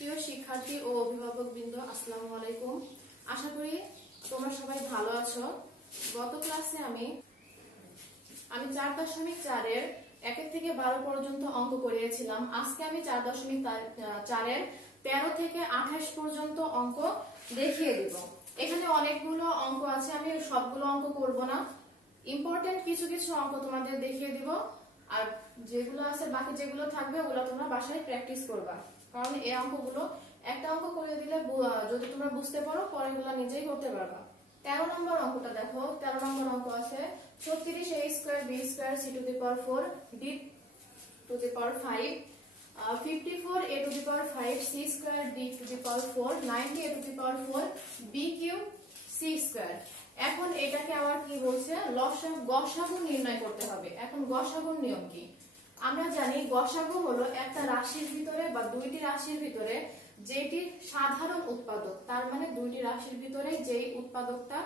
প্রিয় শিক্ষার্থী ও অভিভাবকবৃন্দ, আসসালামু আলাইকুম। আশা করি তোমরা সবাই ভালো আছো। গত ক্লাসে আমি 4.4 এর 1 থেকে 12 পর্যন্ত অঙ্ক করিয়েছিলাম। আজকে আমি 4.4 এর 13 থেকে 28 পর্যন্ত অঙ্ক দেখিয়ে দিব। এখানে অনেকগুলো অঙ্ক আছে, আমি সবগুলো অঙ্ক করব না, ইম্পর্টেন্ট কিছু কিছু অঙ্ক তোমাদের দেখিয়ে দিব। আর যেগুলো আছে বাকি যেগুলো থাকবে ওগুলো তোমরা বাসায় প্র্যাকটিস করবা, কারণ এই অঙ্কগুলো একটা অঙ্ক করে দিলে যদি তোমরা বুঝতে পারো পরে এগুলো নিজেই করতে পারবা। 13 নম্বর অঙ্কটা দেখো। 13 নম্বর অঙ্ক আছে 36 a square b square c two the power 4 d two the power 5 54 a to the power 5 c square d two the power 4 90 a to the power 4 b cube c square. এখন এটাকে আবার কি বলছে, গসাগু নির্ণয় করতে হবে। এখন গসাগুর নিয়ম কি? আমরা জানি গসাগু হলো একটা রাশির ভিতরে বা দুইটি রাশির ভিতরে যেটি সাধারণ উৎপাদক, তার মানে দুইটি রাশির ভিতরে যেই উৎপাদকটা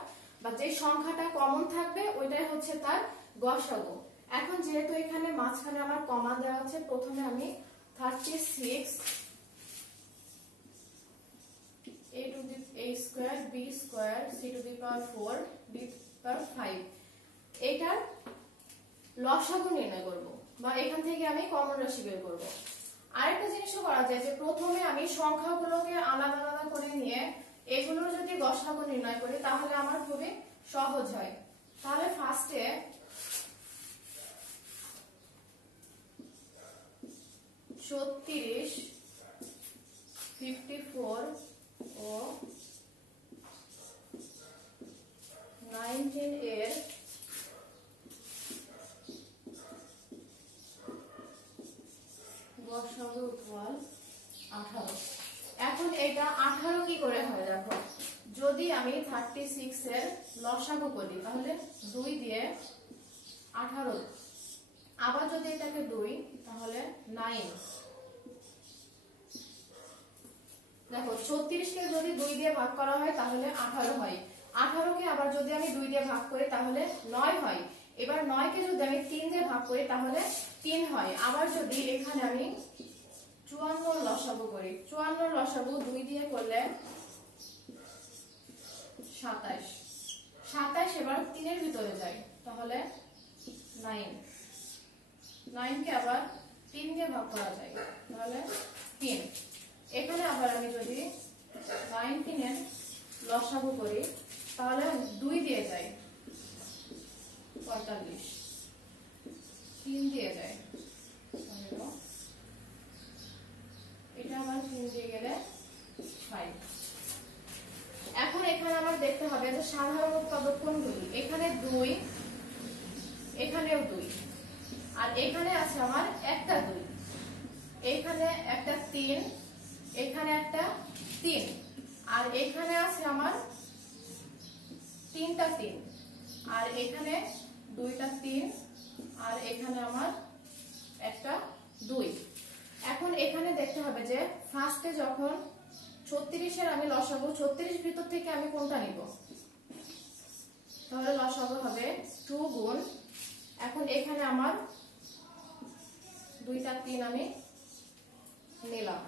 বা যে সংখ্যাটা কমন থাকবে ওইটাই হচ্ছে তার গসাগু। এখন যেহেতু এখানে মাঝখানে আমার কমা দেওয়া আছে, প্রথমে আমি 36 a to the a square b square c to the power 4 d to the power 5 এটার লসাগু নির্ণয় করব, বা এখান থেকে আমি কমন রাশি বের করব। আরেকটা জিনিসও করা যায় যে প্রথমে আমি সংখ্যাগুলোকে আলাদা আলাদা করে নিয়ে এগুলোর যদি গসাগু নির্ণয় করি তাহলে আমার খুবই সহজ হয়। তাহলে ফার্স্টে 36, 54 ও 19 এর গসাগু ইকুয়াল 18। এখন এটা 18 কি করে হয় দেখো, যদি আমি 36 এর লসাগু করি তাহলে 2 দিয়ে 18, আবার যদি এটাকে 2 তাহলে 9। দেখো 36 কে যদি 2 দিয়ে ভাগ করা হয় তাহলে 18 হয়, 18 কে আবার যদি আমি 2 দিয়ে ভাগ করি তাহলে 9 হয়, এবার 9 কে যদি আমি 3 দিয়ে ভাগ করি তাহলে 3 হয়। আবার যদি এখানে আমি 54 লসাগু করি, 54 লসাগু 2 দিয়ে করলে 27, 27 এবার 3 এর ভিতরে যায় তাহলে 9, 9 কে আবার 3 দিয়ে ভাগ করা যায় তাহলে 3। এখানে আবার আমি যদি 19 এর লসাগু করি তাহলে 2 দিয়ে যায় 45, 3 দিয়ে যায়, এটা আবার 3 দিয়ে গেলে 5। এখন এখানে আমার দেখতে হবে যে সাধারণ উৎপাদক কোনগুলি। এখানে 2, এখানেও 2, আর এখানে আছে আমার একটা 2, এখানে একটা 3, এখানে একটা 3, আর এখানে আছে আমার 3টা 3, আর এখানে 2টা 3, আর এখানে আমার একটা 2। এখন এখানে দেখতে হবে যে ফার্স্টে যখন 36 এর আমি লসাগু, 36 ভিতর থেকে আমি কোনটা নিব, তাহলে লসাগু হবে 2 গুণ, এখন এখানে আমার 2টা 3 আমি নিলাম,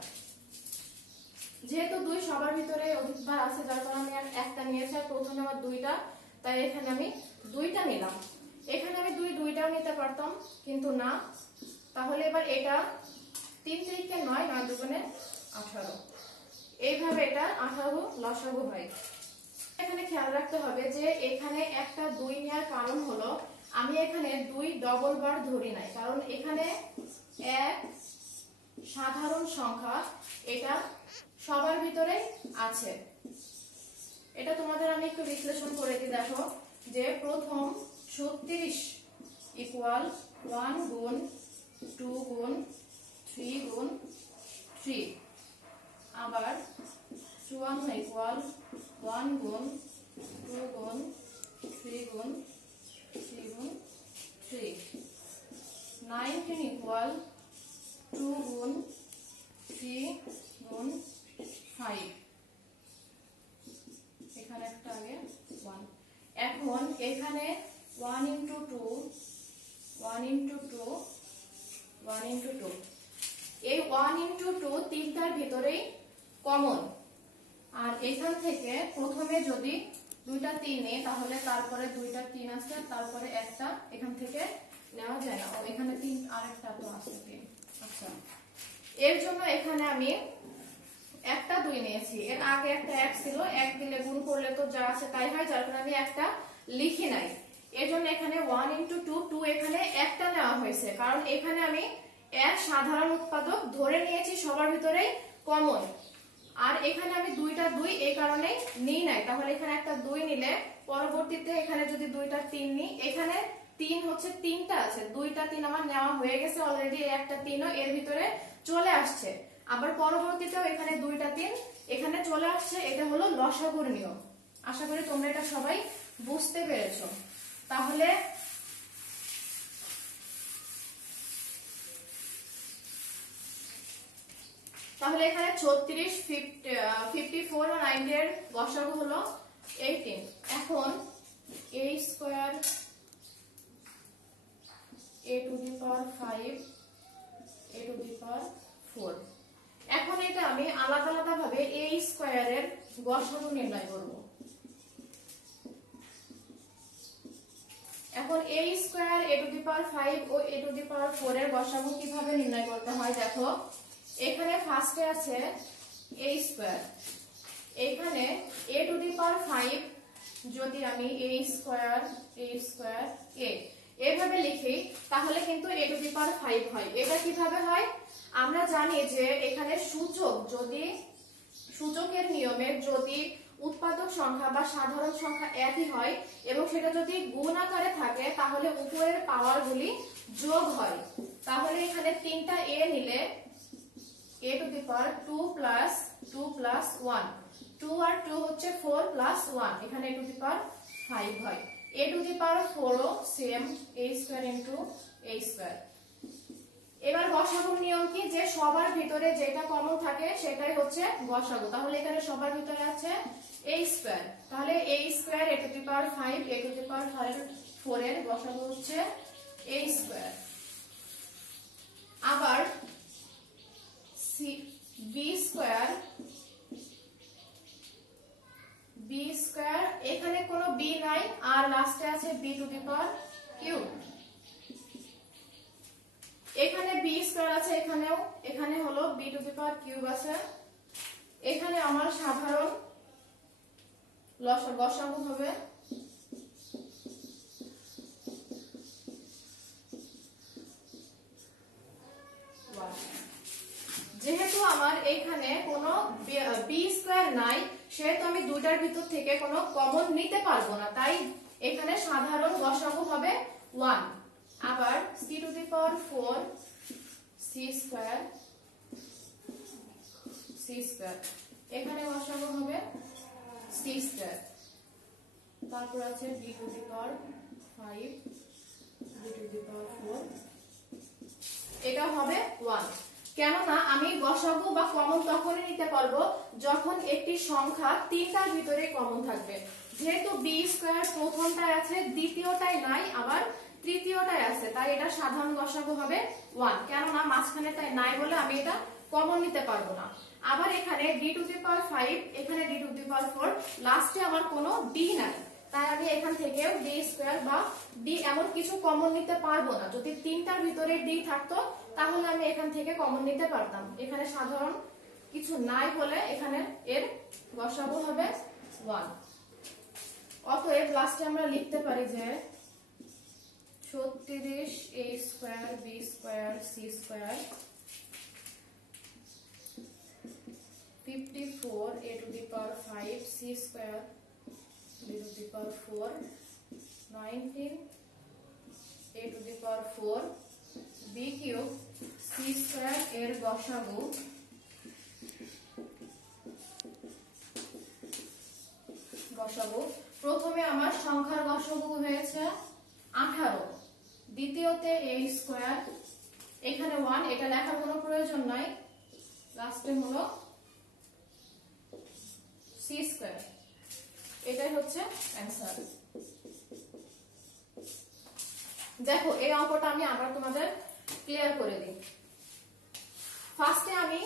যেহেতু 2 সবার ভিতরে অধিকবার আছে যার কারণে আমি একটা নিয়েছি, আর প্রথমে আমার 2টা, তাই এখানে আমি 2টা নিলাম। এখানে আমি 2টাও নিতে পারতাম কিন্তু না, তাহলে এবার এটা 3 থেকে 9, 9 দুগুণে 18, এইভাবে এটা 18 লসাগু হয়। এখানে খেয়াল রাখতে হবে যে এখানে একটা 2 নেওয়ার কারণ হলো আমি এখানে 2 ডবল বার ধরি নাই, কারণ এখানে এক সাধারণ সংখ্যা, এটা সবার ভিতরে আছে। এটা তোমাদের আমি একটু বিশ্লেষণ করে দিই। দেখো যে প্রথম 36 ইকুয়াল 1 গুণ 2 গুণ 3 গুণ 3, আবার 54 ইকুয়াল 1 গুণ 2 গুণ 3 গুণ 3 গুণ 3, 19 ইকুয়াল 2 গুণ 3 গুণ 5, এখানে একটা আগে 1। এখন এখানে 1 into 2, 1 into 2, 1 into 2, এই 1 into 2 তিনটার ভিতরেই কমন। আর এখান থেকে প্রথমে যদি দুইটা 3 নেই তাহলে তারপরে দুইটা 3 আছে, তারপরে একটা এখান থেকে নেওয়া যায় না। ও এখানে 3 আরেকটা তো আছে 3। আচ্ছা, এর জন্য এখানে আমি একটা 2 নিয়েছি। এর আগে একটা 1 ছিল, 1 দিলে গুণ করলে তো যা আছে তাই হয়, যার কারণে আমি একটা লিখি নাই। এর জন্য এখানে 1 × 2, 2 এখানে একটা নেওয়া হয়েছে, কারণ এখানে আমি এর সাধারণ উৎপাদক ধরে নিয়েছি সবার ভিতরেই কমন। আর এখানে আমি দুইটা 2 এই কারণে নিই নাই, তাহলে এখানে একটা 2 নিলে পরবর্তীতে এখানে যদি দুইটা 3 নিই, এখানে 3 হচ্ছে 3টা আছে, দুইটা 3 আমার নেওয়া হয়ে গেছে অলরেডি, একটা 3ও এর ভিতরে চলে আসছে। আবার পরবর্তীতেও এখানে দুইটা 3 এখানে চলে আসছে। এটা হলো লসাগুর নিয়ম। আশা করি তোমরা এটা সবাই বুঝতে পেরেছো। তাহলে এখানে 36, 54 ও 90 এর গসাগু হলো 18। এখন a স্কয়ার a⁵ a⁴। এখন এটা আমি আলাদা আলাদা ভাবে a স্কয়ারের গসাগু নির্ণয় করব। এখন a square a⁵ O a⁴ এর গসাগু কিভাবে নির্ণয় করতে হয় দেখো। এখানে ফার্স্টে আছে a স্কয়ার, এখানে a⁵ যদি আমি a স্কয়ার a এভাবে লিখি তাহলে কিন্তু a⁵ হয়। এটা কিভাবে হয়? আমরা জানি যে এখানে সূচক, যদি সূচকের নিয়মে যদি উৎপাদক সংখ্যা বা সাধারণ সংখ্যা একই হয় এবং সেটা যদি গুণ আকারে থাকে তাহলে উপরের পাওয়ার গুলি যোগ হয়। তাহলে এখানে 3টা a নিলে a⁵2 + 1, 2 আর 2 হচ্ছে 4 + 1, এখানে a⁵ হয়। a⁴ ও সেম a² × a²। এবার গসাগুর নিয়ম কি, যে সবার ভিতরে যেটা কমন থাকে সেটাই হচ্ছে গসাগু। তাহলে এখানে সবার ভিতরে আছে a², তাহলে a² a⁵ এর গসাগু হচ্ছে a²। আবার b² এখানে কোনো b নাই, আর লাস্টে আছে b⁵, এখানে b² আছে, এখানে হলো b⁵ আছে। এখানে আমার সাধারণ গসাগু হবে যেহেতু আমার এখানে কোনো b² নাই, সেহেতু আমি দুইটার ভিতর থেকে কোনো কমন নিতে পারবো না, তাই এখানে সাধারণ গসাগু হবে 1। আবার c⁴ c² এখানে গসাগু হবে c²। তারপর আছে b⁵, b⁴, এটা হবে 1। কেননা আমি গসাগু বা কমন তখনই নিতে পারবো যখন একটি সংখ্যা 3টার ভিতরে কমন থাকবে। যেহেতু b² প্রথমটায় আছে, দ্বিতীয়টায় নাই, আবার তৃতীয়টায় আছে, তাই এটা সাধারণ গসাগু হবে 1। কেননা মাঝখানেটায় নাই বলে আমি এটা কমন নিতে পারবো না। আবার এখানে d⁵, এখানে d⁴, লাস্টে আমার কোনো d নাই, তাই আমি এখান থেকেও d² বা d এমন কিছু কমন নিতে পারবো না। যদি 3টার ভিতরে d থাকতো তাহলে আমি এখান থেকে কমন নিতে পারতাম। এখানে সাধারণ কিছু নাই বলে এখানে এর গসাগু হবে 1। অতএব লাস্টে আমরা লিখতে পারি যে 36 a² b² c² 54 a⁵ c² b⁴, 19 a⁴ b³ c² এর গসাগু প্রথমে আমার সংখ্যার গসাগু হয়েছে 18, দ্বিতীয়তে a², এখানে 1, এটা লেখার কোনো প্রয়োজন নাই, লাস্টে হলো c²। এটাই হচ্ছে অ্যানসার। দেখো এই অঙ্কটা আমি আবার তোমাদের ক্লিয়ার করে দিই। ফার্স্টে আমি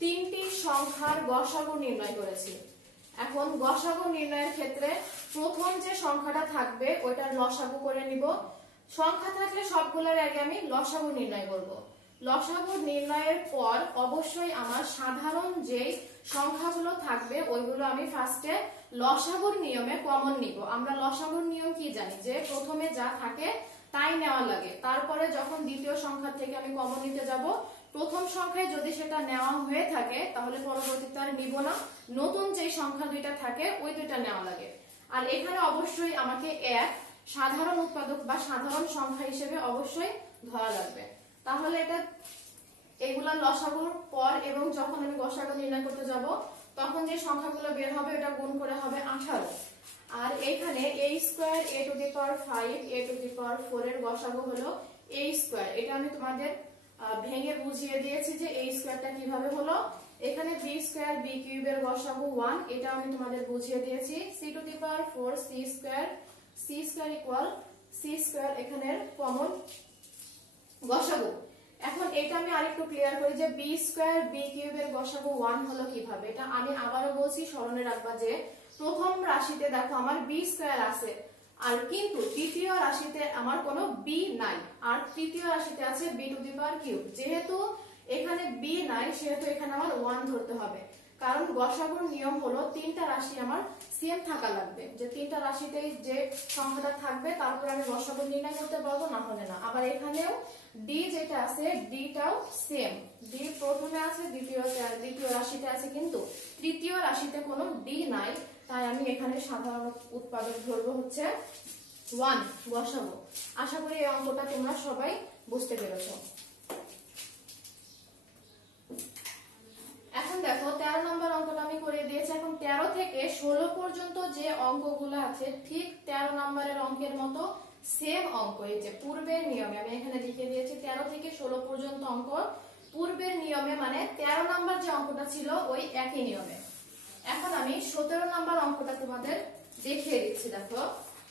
3টি সংখ্যার গসাগু নির্ণয় করেছি। এখন গসাগু নির্ণয়ের ক্ষেত্রে প্রথম যে সংখ্যাটা থাকবে ওইটার লসাগু করে নিব। সংখ্যা থাকলে সবগুলোর আগে আমি লসাগু নির্ণয় করব। লসাগু নির্ণয়ের পর অবশ্যই আমার সাধারণ যে সংখ্যাগুলো থাকবে ওইগুলো আমি ফার্স্টে লসাগুর নিয়মে কমন নিব। আমরা লসাগুর নিয়ম কি জানি, যে প্রথমে যা থাকে তাই নেওয়া লাগে, তারপরে যখন দ্বিতীয় সংখ্যা থেকে আমি কমন নিতে যাব, প্রথম সংখ্যায় যদি সেটা নেওয়া হয়ে থাকে তাহলে পরবর্তীতে আর নিব না, নতুন যে সংখ্যা দুইটা থাকে ওই দুইটা নেওয়া লাগে। আর এখানে অবশ্যই আমাকে এক সাধারণ উৎপাদক বা সাধারণ সংখ্যা হিসেবে অবশ্যই ধরা লাগবে। তাহলে এটা এগুলা লসাগুর পর এবং যখন আমি গসাগু নির্ণয় করতে যাব তখন যে সংখ্যাগুলো বের হবে এটা গুণ করে হবে 18। আর এইখানে a square a to the power 5 a to the power 4 এর গসাগু হলো a স্কয়ার। এটা আমি তোমাদের ভেঙে বুঝিয়ে দিয়েছি যে a স্কয়ারটা কিভাবে হলো। এখানে b স্কয়ার b কিউবের গসাগু 1, এটা আমি তোমাদের বুঝিয়ে দিয়েছি। c two the power 4 c square equal c square এখানের কমন গসাগু। এখন এটা আমি আরেকটু ক্লিয়ার করি যে b স্কয়ার b কিউবের গসাগু 1 হলো কিভাবে। এটা আমি আবারও বলছি, স্মরণে রাখবা যে প্রথম রাশিতে দেখো আমার b স্কয়ার আছে, আর কিন্তু তৃতীয় রাশিতে আমার কোনো b নাই, আর তৃতীয় রাশিতে আছে b to the power cube. যেহেতু এখানে b নাই সেহেতু এখানে আমার 1 ধরতে হবে, কারণ গসাগুর নিয়ম হলো তিনটা রাশি আমার সেম থাকা লাগবে, যে তিনটা রাশিতেই যে সংখ্যাটা থাকবে তারপর আমি গসাগু নির্ণয় করতে পারবো, না হলে না। আবার এখানেও d যেটা আছে dটাও সেম, d প্রথমে আছে দ্বিতীয় রাশিতে আছে, কিন্তু তৃতীয় রাশিতে কোনো d নাই, তাই আমি এখানে সাধারণ উৎপাদক ধরবো হচ্ছে 1 গসাগু। আশা করি এই অঙ্কটা তোমরা সবাই বুঝতে পেরেছো। এখন দেখো 13 নম্বর অঙ্কটা আমি করে দিয়েছি। এখন 13 থেকে 16 পর্যন্ত যে অঙ্কগুলো আছে ঠিক 13 নম্বরের অঙ্কের মতো সেম অঙ্ক, এই যে পূর্বের নিয়মে আমি এখানে লিখে দিয়েছি 13 থেকে 16 পর্যন্ত অঙ্ক পূর্বের নিয়মে, মানে 13 নম্বর যে অঙ্কটা ছিল ওই একই নিয়মে। এখন আমি 17 নম্বর অঙ্কটা তোমাদের দেখিয়ে দিচ্ছি। দেখো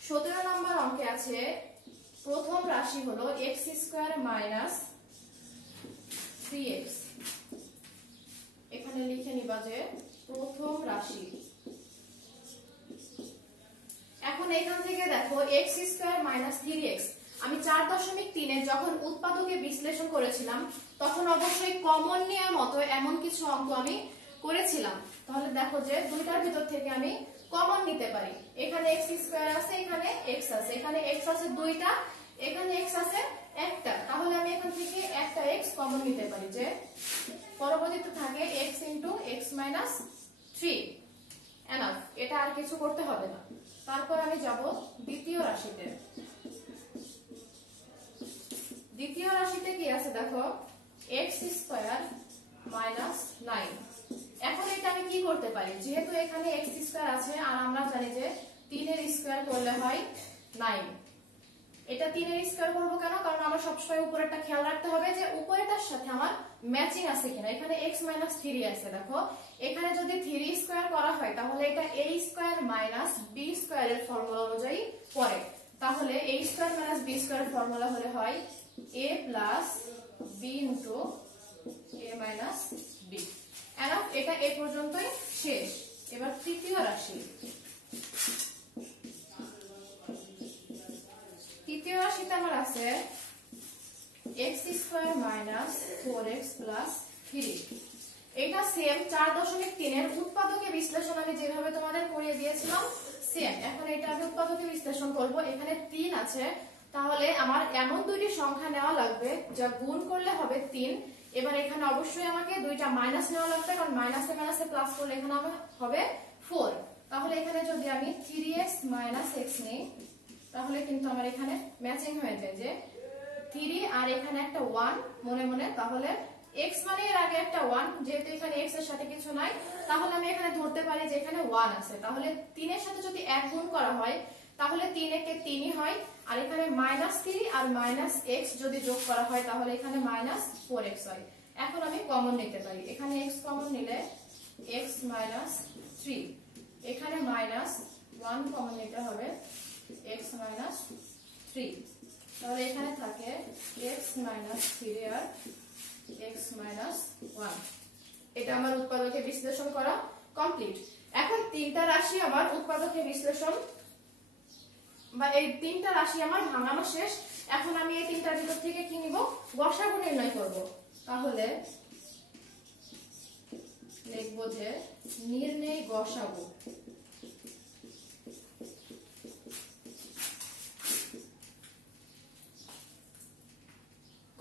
17 নম্বর অঙ্কে আছে প্রথম রাশি হলো x স্কয়ার মাইনাস 3x। এখানে লিখে নিবা যে প্রথম রাশি। এখন এখান থেকে দেখো x স্কয়ার মাইনাস 3x আমি 4.3 এ যখন উৎপাদকে বিশ্লেষণ করেছিলাম তখন অবশ্যই কমন নেওয়ার মতো এমন কিছু অঙ্ক আমি করেছিলাম। তাহলে দেখো যে দুইটার ভিতর থেকে আমি কমন নিতে পারি। এখানে x স্কয়ার আছে, এখানে x আছে, এখানে x আছে দুইটা, এখানে x আছে একটা, তাহলে আমি এখান থেকে একটা x কমন নিতে পারি, যে পরবর্তীতে থাকে x into x minus 3। Enough, এটা আর কিছু করতে হবে না। তারপর আমি যাব দ্বিতীয় রাশিতে। দ্বিতীয় রাশিতে কি আছে দেখো x স্কয়ার মাইনাস 9। এখন এটা আমি কি করতে পারি, যেহেতু এখানে x স্কয়ার আছে আর আমরা জানি যে 3 এর স্কয়ার করলে হয় 9, এটা 3 এর স্কয়ার করব কেন, কারণ আমার সবসময় উপরেরটা খেয়াল রাখতে হবে যে উপরেরটার সাথে আমার ম্যাচিং আছে কিনা। এখানে x 3 আছে, দেখো এখানে যদি 3 স্কয়ার করা হয় তাহলে এটা a square minus b square এর ফর্মুলা অনুযায়ী পড়ে। তাহলে a square minus b square এর ফর্মুলা হলে হয় a plus b into a minus b। Enough, এটা এই পর্যন্তই শেষ। এবার তৃতীয় রাশি। তৃতীয় রাশিতে আমার আছে x square minus 4x plus 3। এটা সেম 4.3 এর উৎপাদকে বিশ্লেষণ আমি যেভাবে তোমাদের করিয়ে দিয়েছিলাম সেম। এখন এটা আমি উৎপাদকে বিশ্লেষণ করব। এখানে 3 আছে, তাহলে আমার এমন দুইটি সংখ্যা নেওয়া লাগবে যা গুণ করলে হবে 3। এবার এখানে অবশ্যই আমাকে দুইটা মাইনাস নেওয়া লাগবে, কারণ মাইনাসে মাইনাসে প্লাস করলে এখানে আমার হবে 4। তাহলে এখানে যদি আমি 3x মাইনাস x নিই তাহলে কিন্তু আমার এখানে ম্যাচিং হয়ে যায়, যে 3 আর এখানে একটা 1 মনে মনে, তাহলে x মানে এর আগে একটা 1, যেহেতু এখানে x এর সাথে কিছু নাই তাহলে আমি এখানে ধরতে পারি যে এখানে 1 আছে। তাহলে 3 এর সাথে যদি 1 গুণ করা হয় তাহলে 3 একে 3ই হয়, আর এখানে -3 আর -x যদি যোগ করা হয় তাহলে এখানে -4x হয়। এখন আমি কমন নিতে পারি, এখানে x কমন নিলে x - 3, এখানে -1 কমন নিতে হবে x - 3, তাহলে এখানে থাকে x - 3 আর x - 1। এটা আমার উৎপাদকে বিশ্লেষণ করা কমপ্লিট। এখন তিনটা রাশি আমার উৎপাদকে বিশ্লেষণ বা এই তিনটা রাশি আমার ভাঙানো শেষ। এখন আমি এই তিনটার ভিতর থেকে কি নিব, গসাগু নির্ণয় করব। তাহলে লিখব যে নির্ণয় গসাগু।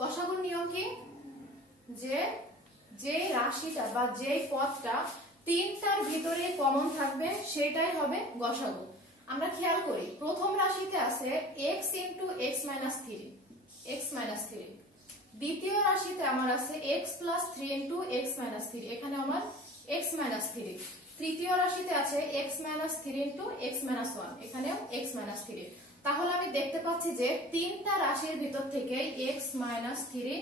গসাগুর নিয়ম কি, যে রাশিটা বা যে পদটা তিনটার ভিতরে কমন থাকবে সেটাই হবে গসাগু। আমরা খেয়াল করি প্রথম রাশিতে আছে x * x - 3, x - 3। দ্বিতীয় রাশিতে আমার আছে x + 3 * x - 3, এখানে আমার x - 3। তৃতীয় রাশিতে আছে x - 3 * x - 1, এখানেও x - 3। তাহলে আমি দেখতে পাচ্ছি যে তিনটা রাশির ভিতর থেকে x - 3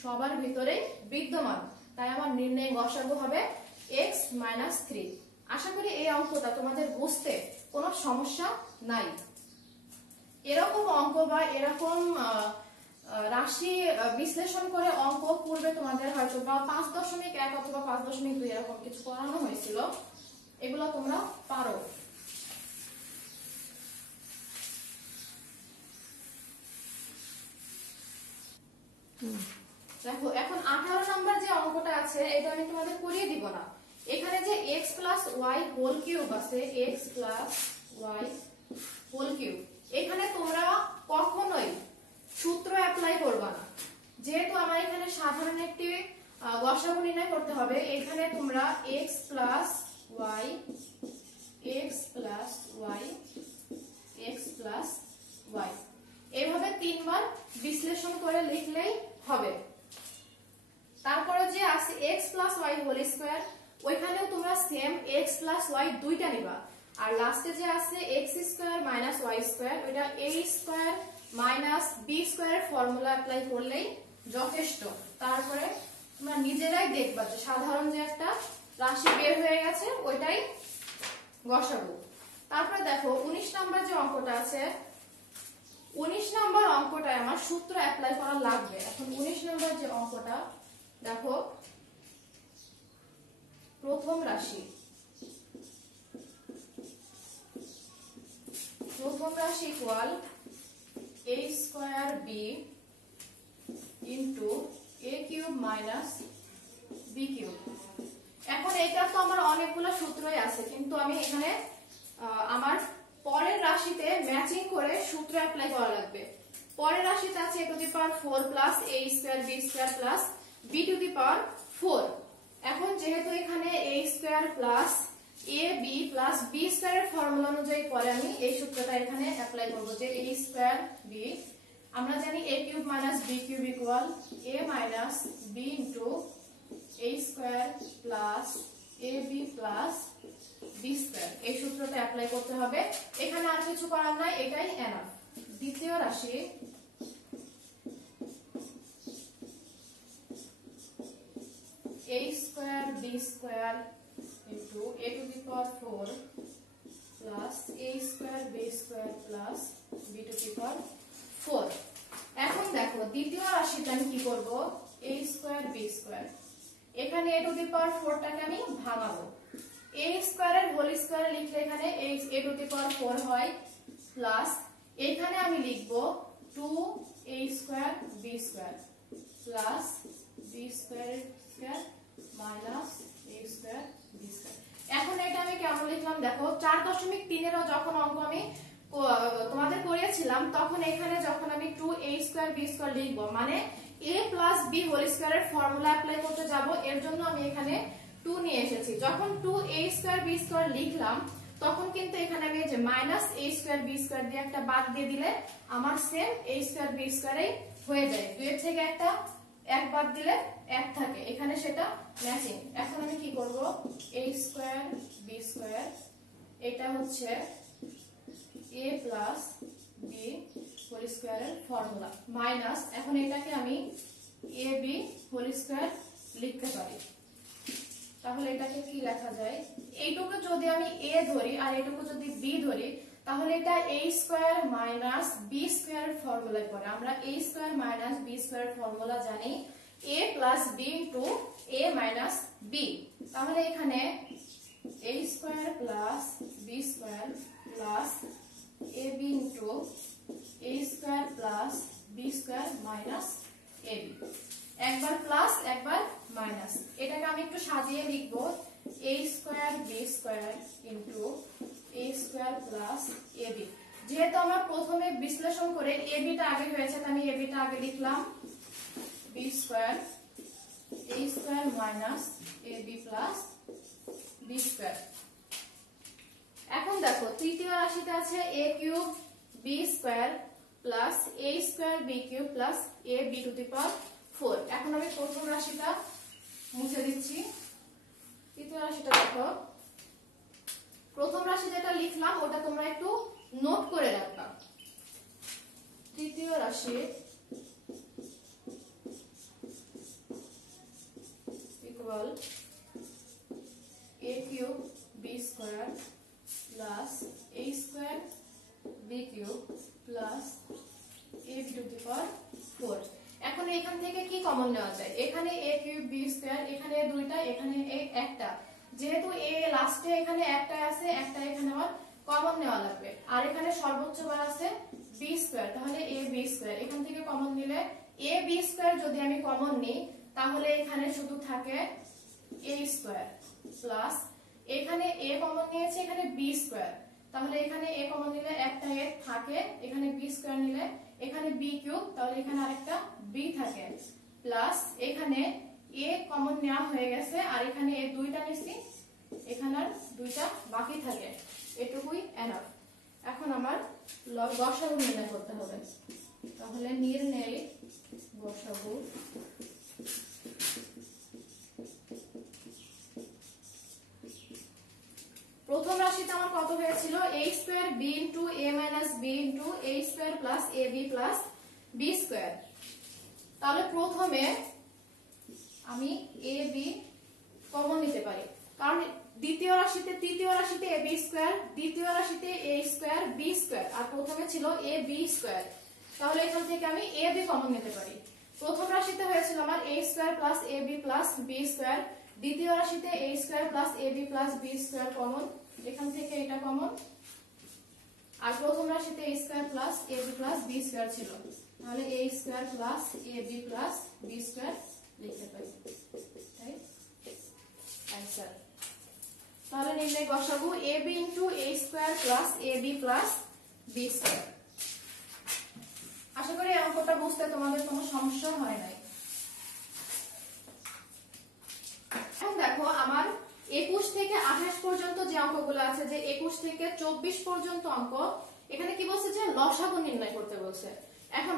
সবার ভিতরে বিদ্যমান, তাই আমার নির্ণয় গসাগু হবে x - 3। আশা করি এই অঙ্কটা তোমাদের বুঝতে কোনো সমস্যা নাই। এরকম অঙ্ক বা এরকম রাশি বিশ্লেষণ করে অঙ্ক পূর্বে তোমাদের হয়তো বা 5.1 অথবা 5.2 এরকম কিছু করানো হয়েছিল, এগুলো তোমরা পারো। দেখো এখন 18 নম্বর যে অঙ্কটা আছে এটা আমি তোমাদের করিয়ে দিব না। এখানে যে x + y হোল কিউব আছে, x + y হোল কিউব, এখানে তোমরা কখনোই সূত্র অ্যাপ্লাই করবে না। যেহেতু আমার এখানে সাধারণ একটি গসাগু নির্ণয় করতে হবে, এখানে তোমরা x + y এইভাবে তিনবার বিশ্লেষণ করে লিখলেই হবে। তারপরে যে আছে x + y হোল স্কয়ার, ওইখানেও তোমরা সেম x + y দুইটা নিবা। আর লাস্টে যে আছে x² - y², ওটা a² - b² এর ফর্মুলা অ্যাপ্লাই করলেই যথেষ্ট। তারপরে তোমরা নিজেরাই দেখবা যে সাধারণ যে একটা রাশি বের হয়ে গেছে ওইটাই গসাগু। তারপরে দেখো 19 নম্বর যে অঙ্কটা আছে, 19 নম্বর অঙ্কটায় আমার সূত্র অ্যাপ্লাই করা লাগবে। এখন 19 নম্বর যে অঙ্কটা দেখো, প্রথম রাশি equal a² b into a³ - b³। এখন এটা তো আমার অনেকগুলো সূত্রই আছে, কিন্তু আমি এখানে আমার পরের রাশিতে ম্যাচিং করে সূত্র অ্যাপ্লাই করা লাগবে। পরের রাশিতে আছে a⁴ plus a² b² plus b⁴। এখন যেহেতু এখানে a² plus ab plus b² এর ফর্মুলা অনুযায়ী পরে আমি এই সূত্রটা এখানে অ্যাপ্লাই করব যে a² b, আমরা জানি a³ - b³ equal a - b into a² plus ab plus b²। এই সূত্রটা অ্যাপ্লাই করতে হবে, এখানে আর কিছু করার নাই, এটাই এনাফ। দ্বিতীয় রাশি a² b² into a⁴ plus a² b² plus b⁴। এখন দেখো দ্বিতীয় রাশিটা আমি কি করব, a² b², এখানে a⁴ টাকে আমি ভাঙাবো। a² এর হোল স্কয়ার লিখলে এখানে a⁴ হয়, প্লাস এখানে আমি লিখব 2a² b² plus b² minus a² b²। এখন এটা আমি কেমন লিখলাম দেখো, 4.3 যখন অঙ্ক আমি তোমাদের করিয়েছিলাম তখন এখানে যখন আমি 2a² b² লিখব, মানে a plus b whole square এর ফর্মুলা অ্যাপ্লাই করতে যাব, এর জন্য আমি এখানে 2 নিয়ে এসেছি। যখন 2a² b² লিখলাম তখন কিন্তু এখানে আমি যে -a² b² দিয়ে একটা বাদ দিয়ে দিলে আমার সেম a² b² এই হয়ে যায়। 2 এর থেকে একটা 1 বাদ দিলে 1 থাকে, এখানে সেটা ম্যাচিং। এখন আমি কি করব, a² b² এটা হচ্ছে a plus b whole square এর ফর্মুলা মাইনাস, এখন এটাকে আমি ab হোল স্কয়ার লিখতে পারি। তাহলে এটাকে কি লেখা যায়, এইটুকু যদি আমি a ধরি আর এইটুকু যদি b ধরি তাহলে এটা a² মাইনাস b² এর ফর্মুলায় পড়ে। আমরা a² মাইনাস b² এর ফর্মুলা জানি a plus b into a minus B, তাহলে এখানে a square plus B square plus ab into a square plus B square minus ab, একবার প্লাস একবার মাইনাস। এটাকে আমি একটু সাজিয়ে লিখবো a square B square into a square plus ab। যেহেতু আমরা প্রথমে বিশ্লেষণ করে ab টা আগে হয়েছে, আমি ab টা আগে লিখলাম b square a square minus ab plus b square. এখন দেখো তৃতীয় রাশিতে আছে a cube b square plus a square b cube plus a b to the power 4। এখন আমি প্রথম রাশিটা মুছে দিচ্ছি। তৃতীয় রাশিটা দেখো, প্রথম রাশি যেটা লিখলাম ওটা তোমরা একটু নোট করে রাখবা। তৃতীয় রাশি equal a cube b square plus a square b cube plus a b to the power 4। এখন এখান থেকে কি কমন নেওয়া যায়? এখানে a কিউব b স্কয়ার, এখানে দুইটা, এখানে একটা, যেহেতু a লাস্টে এখানে একটা আছে, একটা এখানে আবার কমন নেওয়া লাগবে। আর এখানে সর্বোচ্চ বার আছে b স্কয়ার, তাহলে a b স্কয়ার এখান থেকে কমন নিলে a b স্কয়ার যদি আমি কমন নিই তাহলে এখানে শুধু থাকে a স্কয়ার প্লাস এখানে a কমন নিয়েছে, এখানে b স্কয়ার, তাহলে এখানে a কমন নিলে একটা a থাকে, এখানে b স্কয়ার নিলে এখানে b কিউব, তাহলে এখানে আরেকটা b থাকে, প্লাস এখানে a কমন নেওয়া হয়ে গেছে আর এখানে a দুইটা নিছি, এখানে আর দুইটা বাকি থাকে, এটুকুই এনাফ। এখন আমার গসাগু নির্ণয় করতে হবে, তাহলে নির্ণয় গসাগু। প্রথম রাশিতে আমার কত হয়েছিল? a square b into a minus b into a square plus ab plus b square. তাহলে প্রথমে আমি a b কমন নিতে পারি, কারণ দ্বিতীয় রাশিতে তৃতীয় রাশিতে a b স্কয়ার, দ্বিতীয় রাশিতে a স্কয়ার b স্কয়ার, আর প্রথমে ছিল a b স্কয়ার, তাহলে এখান থেকে আমি a b কমন নিতে পারি। প্রথম রাশিতে হয়েছিল আমার a square plus ab plus b square, দ্বিতীয় রাশিতে a square plus ab plus b square common, এখান থেকে এটা কমন, আর প্রথম রাশিতে a square plus ab plus b square ছিল, তাহলে a square plus ab plus b square লিখতে পারি, তাই आंसर। তাহলে নির্ণয় গসাগু ab into a square plus ab plus b square. আশা করি এই অঙ্কটা বুঝতে তোমাদের কোনো সমস্যা হয় নাই। এখন দেখো আমার 21 থেকে 28 পর্যন্ত যে অঙ্কগুলো আছে, যে 21 থেকে 24 পর্যন্ত অঙ্ক, এখানে কি বলছে যে লসাগু নির্ণয় করতে বলছে। এখন